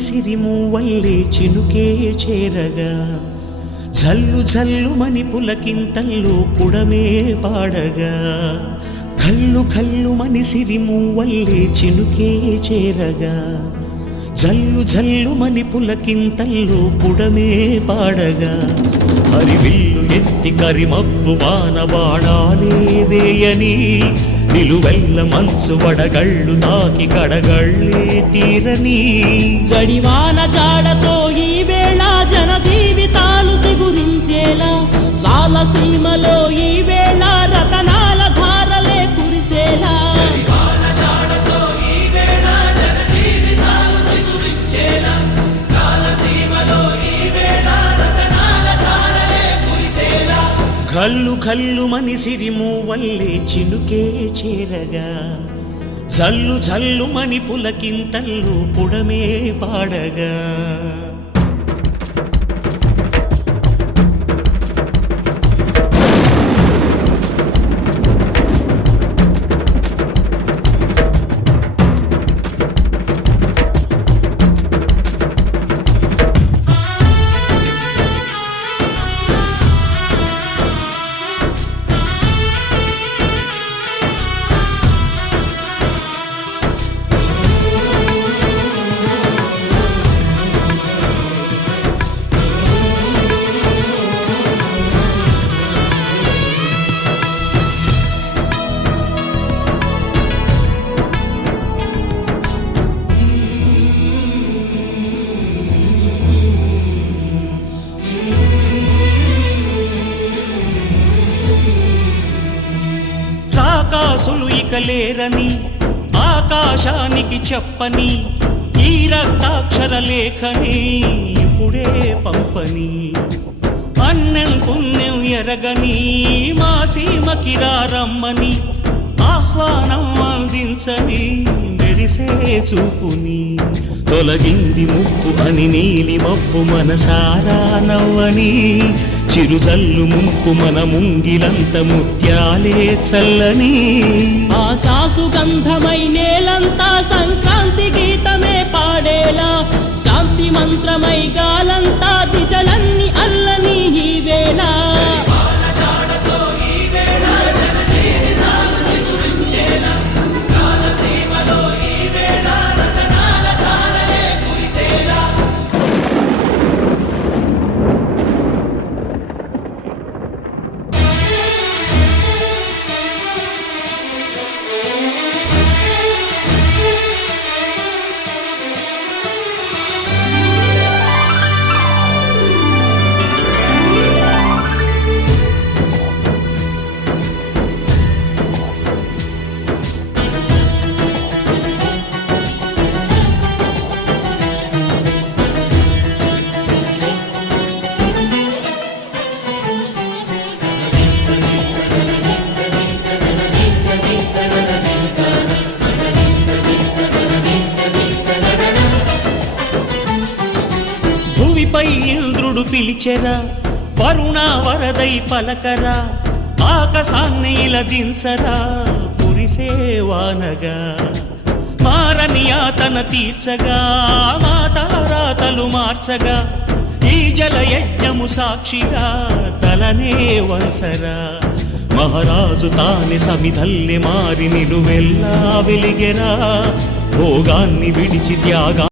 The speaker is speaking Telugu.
సిరిమూవల్లే చినుకే చేరగా జల్లు జల్లుమని పులకింతల్లో పుడమే పాడగా కల్లు కల్లుమని సిరిమూవల్లే చినుకే చేరగా జల్లు జల్లుమని పులకింతల్లో పుడమే పాడగా హరివిల్లు ఎత్తి కరిమబ్బు వాన బాణాలే వేయని నిలువెల్ల మంచు వడగళ్ళు తాకి కడగళ్ళే తీరని జడివాన జాడతో ఈ వేళ జన జీవితాలు చిగురించేలా రాలసీమలో ఈ వేళ రతనాల ధారలే కురిసేలా కల్లు కల్లుమని సిరిమూవల్లే చినుకే చేరగా జల్లు జల్లుమని పులకింతల్లో పుడమే పాడగా రాకాసులు ఇక లేరని ఆకాశానికి చెప్పని ఈ రక్తాక్షర లేఖని ఇప్పుడే పంపని అన్నం పుణ్యం ఎరగని మా సీమకి రమ్మని ఆహ్వానం అందించని మెరిసే చూపుని తొలగింది ముప్పు అని నీలి మప్పు మనసారా నవ్వని చిరుజల్లు ముంపు మన ముంగిలంత ముత్యాలే చల్లని ఆశాసు గంధమై నేలంతా సంక్రాంతి గీతమే పాడేలా శాంతి మంత్రమై గాలంతా దిశలన్నీ అల్లని ఈ వేళ భూమిపై ఇంద్రుడు పిలిచెరా వరుణ వరదై పలకరా ఆకాశాన్ని ఇలా దించరా కురిసే వానగా మారని యాతన తీర్చగా మా తారాతలు మార్చగా ఈ జల యజ్ఞము సాక్షిగా తలనే వంచరా మహారాజు తానే సమిధల్లె మారి నిలువెల్లా వెలిగెరా భోగాన్ని విడిచి త్యాగా